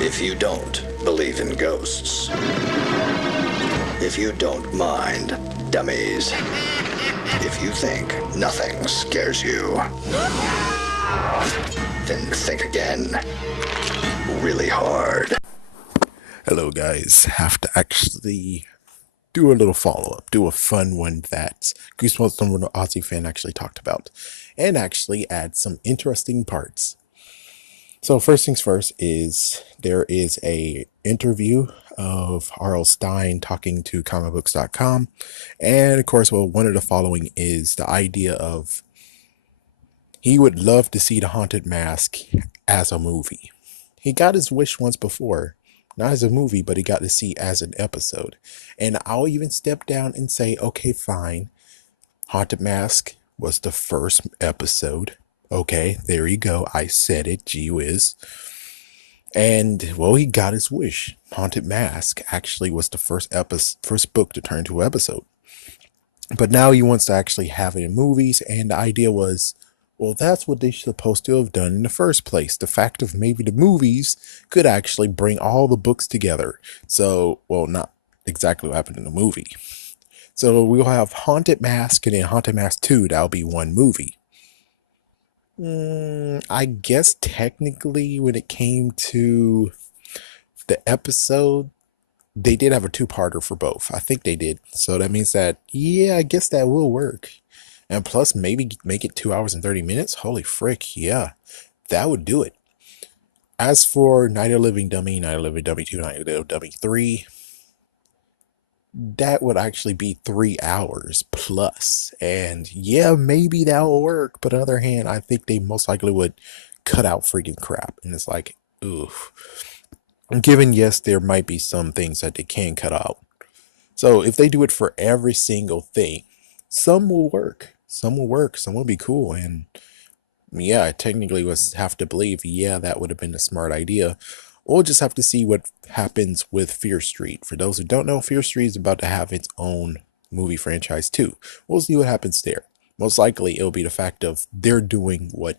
If you don't believe in ghosts, if you don't mind dummies, if you think nothing scares you, then think again. Really hard. Hello, guys. Have to actually do a little follow up, do a fun one that Goosebumps number one Aussie fan actually talked about, and actually add some interesting parts. So first things first is there is a interview of R.L. Stine talking to comicbooks.com, and of course, well, one of the following is the idea of he would love to see the Haunted Mask as a movie. He got his wish once before, not as a movie, but he got to see as an episode. And I'll even step down and say, okay, fine. Haunted Mask was the first episode. Okay, there you go. I said it. Gee whiz. And well, he got his wish. Haunted Mask actually was the first book to turn to an episode. But now he wants to actually have it in movies, and the idea was, well, that's what they're supposed to have done in the first place. The fact of maybe the movies could actually bring all the books together. So, well, not exactly what happened in the movie. So we'll have Haunted Mask and then Haunted Mask 2. That'll be one movie. I guess technically when it came to the episode, they did have a two-parter for both. I think they did. So that means that, yeah, I guess that will work. And plus, maybe make it 2 hours and 30 minutes. Holy frick, yeah, that would do it. As for Night of the Living Dummy, Night of the Living Dummy 2, Night of the Living Dummy 3, that would actually be 3 hours plus. And yeah, maybe that will work. But on the other hand, I think they most likely would cut out freaking crap. And it's like, oof. Given, yes, there might be some things that they can cut out. So if they do it for every single thing, some will work. Some will work. Some will be cool. And yeah, I technically was have to believe, yeah, that would have been a smart idea. We'll just have to see what happens with Fear Street. For those who don't know, Fear Street is about to have its own movie franchise too. We'll see what happens there. Most likely it'll be the fact of they're doing what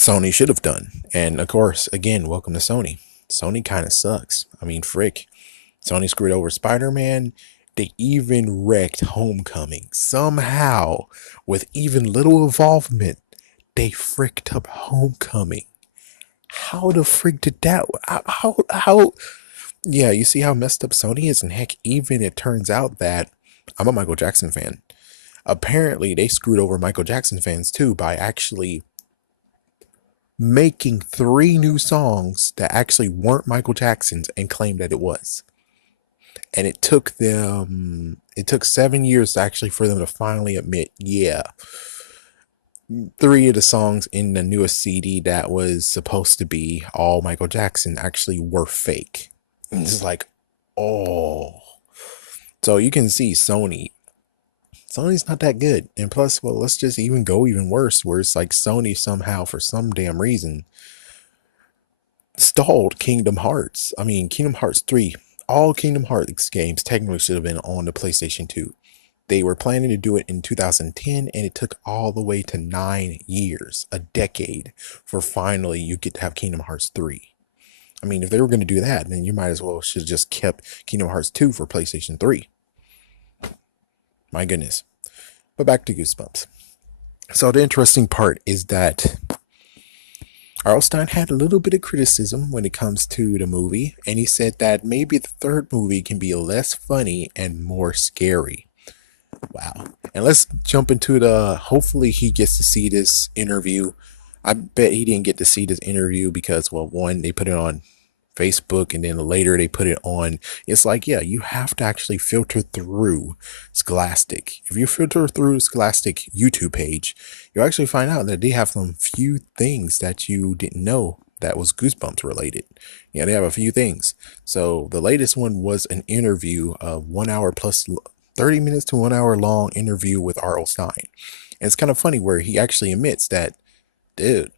Sony should have done. And of course, again, welcome to Sony. Sony kind of sucks. I mean, frick. Sony screwed over Spider-Man. They even wrecked Homecoming. Somehow, with even little involvement, they fricked up Homecoming. How the frick did that? How? Yeah, you see how messed up Sony is? And heck, even it turns out that I'm a Michael Jackson fan. Apparently, they screwed over Michael Jackson fans too by actually making 3 new songs that actually weren't Michael Jackson's and claimed that it was. And it took 7 years actually for them to finally admit, yeah, 3 of the songs in the newest CD that was supposed to be all Michael Jackson actually were fake. And it's like, oh. So you can see Sony's not that good. And plus, well, let's just even go even worse, where it's like Sony somehow, for some damn reason, stalled Kingdom Hearts. I mean, Kingdom Hearts 3. All Kingdom Hearts games technically should have been on the PlayStation 2. They were planning to do it in 2010, and it took all the way to 9 years, a decade, for finally you get to have Kingdom Hearts 3. I mean, if they were going to do that, then you might as well should have just kept Kingdom Hearts 2 for PlayStation 3. My goodness. But back to Goosebumps. So the interesting part is that R.L. Stine had a little bit of criticism when it comes to the movie, and he said that maybe the third movie can be less funny and more scary. Wow. And let's jump into hopefully he gets to see this interview. I bet he didn't get to see this interview because, well, one, they put it on Facebook, and then later they put it on. It's like, yeah, you have to actually filter through Scholastic. If you filter through Scholastic YouTube page, you'll actually find out that they have some few things that you didn't know that was Goosebumps related. Yeah, they have a few things. So the latest one was an interview of 1 hour plus 30 minutes to 1 hour long interview with R.L. Stine. And it's kind of funny where he actually admits that, dude,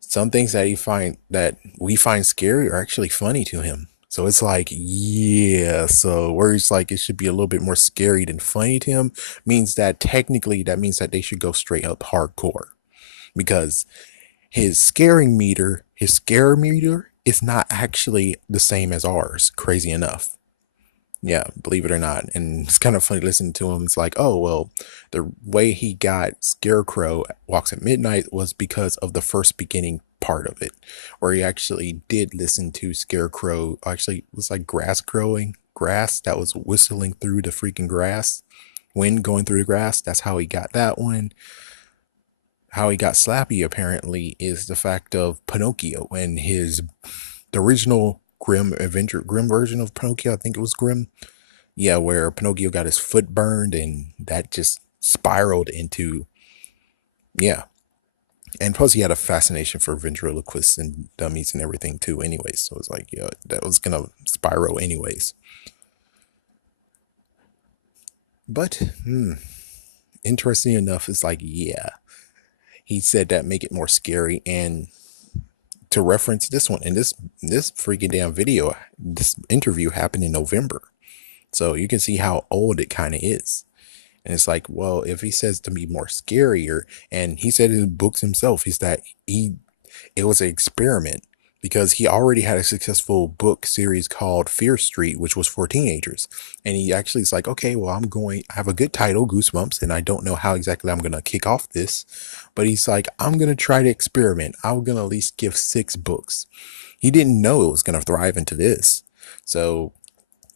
some things that we find scary are actually funny to him. So it's like, yeah, so where it's like it should be a little bit more scary than funny to him means that technically that means that they should go straight up hardcore, because his his scare meter is not actually the same as ours, crazy enough. Yeah, believe it or not. And it's kind of funny listening to him. It's like, oh, well, the way he got Scarecrow Walks at Midnight was because of the first beginning part of it, where he actually did listen to Scarecrow. Actually, it was like grass growing, grass that was whistling through the freaking grass, wind going through the grass. That's how he got that one. How he got Slappy apparently is the fact of Pinocchio and the original Grim version of Pinocchio. I think it was Grim. Yeah, where Pinocchio got his foot burned and that just spiraled into, yeah. And plus he had a fascination for ventriloquists and dummies and everything too anyways. So it's like, yeah, that was gonna spiral anyways. But interesting enough, it's like, yeah, he said that make it more scary. And to reference this one, and this freaking damn video, this interview happened in November. So you can see how old it kind of is. And it's like, well, if he says to be more scarier, and he said in his books himself, is that it was an experiment because he already had a successful book series called Fear Street, which was for teenagers. And he actually is like, okay, well, I have a good title, Goosebumps, and I don't know how exactly I'm going to kick off this, but he's like, I'm going to try to experiment. I'm going to at least give 6 books. He didn't know it was going to thrive into this. So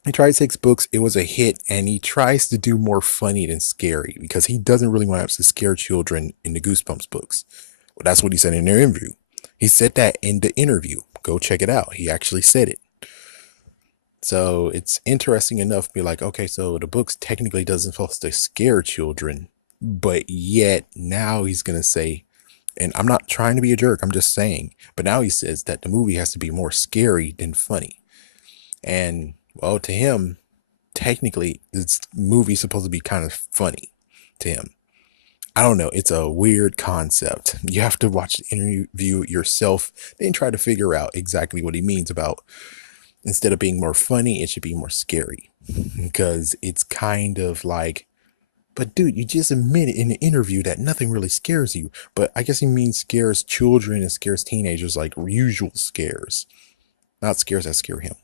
he tried 6 books. It was a hit, and he tries to do more funny than scary because he doesn't really want to scare children in the Goosebumps books. Well, that's what he said in their interview. He said that in the interview. Go check it out. He actually said it. So it's interesting enough to be like, okay, so the books technically doesn't supposed to scare children, but yet now he's going to say, and I'm not trying to be a jerk, I'm just saying, but now he says that the movie has to be more scary than funny. And well, to him, technically, this movie's supposed to be kind of funny to him. I don't know. It's a weird concept. You have to watch the interview yourself, then try to figure out exactly what he means about instead of being more funny, it should be more scary. Because it's kind of like, but dude, you just admitted in the interview that nothing really scares you. But I guess he means scares children and scares teenagers like usual scares, not scares that scare him.